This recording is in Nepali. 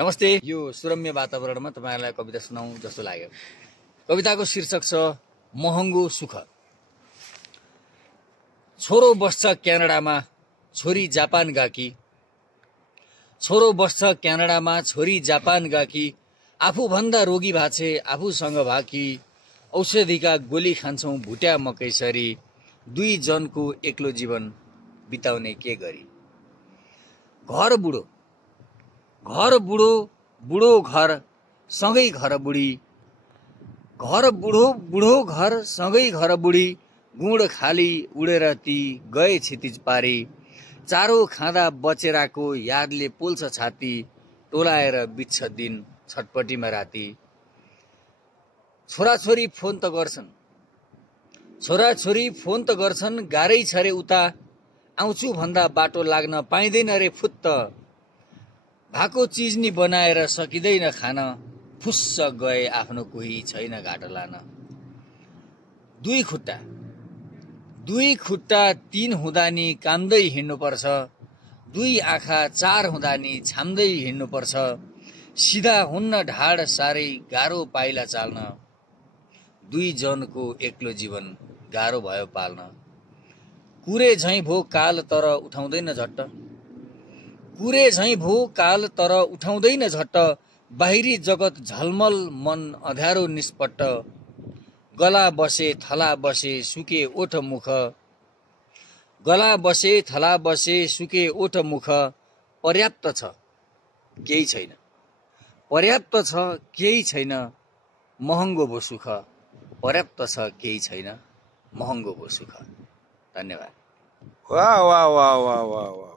नमस्ते। यो सुरम्य वातावरणमा तपाईहरुलाई कविता सुनाउँ जस्तो लाग्यो। कविताको शीर्षक छ महँगो सुख। छोरो बस्छ क्यानाडामा, छोरी जापान गएकी। छोरो बस्छ क्यानाडामा, छोरी जापान गएकी। आफूभन्दा रोगी भाछे, आफूसँग भाकी। औषधिका गोली खान्छौं भुट्या मकैसरी। दुई जनको एक्लो जीवन बिताउने के गरी। घर बुढो, घर बुढो, बुढो घर सँगै घर बुढी। घर बुढो, बुढो घर सँगै घर बुढी। गुण खाली उडेर ती गए क्षितिज पारी। चारो खाँदा बचेराको यादले पोल्छ छाती। टोलाएर बित्छ दिन छटपटीमा राती। छोराछोरी फोन त गर्छन्, छोराछोरी फोन त गर्छन्। गाह्रै छ रे उता, आउँछु भन्दा बाटो लाग्न पाइँदैन रे फुत्त। भएको चिज नि बनाएर सकिँदैन खान। फुस्स गए आफ्नो कोही छैन घाटो लान। दुई खुट्टा, दुई खुट्टा तीन हुँदा नि काम्दै हिँड्नुपर्छ। दुई आँखा चार हुँदा नि छाम्दै हिँड्नुपर्छ। सिधा हुन्न ढाड साह्रै गाह्रो पाइला चाल्न। दुई जनको एक्लो जीवन गाह्रो भयो पाल्न। कुरे झैं भो काल तर उठाउँदैन झट्ट। कुरे झैं भो काल तर उठाउँदैन झट्ट। बाहिरी जगत झलमल मन अँध्यारो निष्पट्ट। गला बसे थला बसे सुके ओठ मुख। गला बसे थला बसे सुके ओठ मुख। पर्याप्त छ केही छैन, पर्याप्त छ केही छैन। महँगो भो सुख, पर्याप्त छ केही छैन। महँगो भो सुख। धन्यवाद। वाह वाह वाह वाह वाह वाह।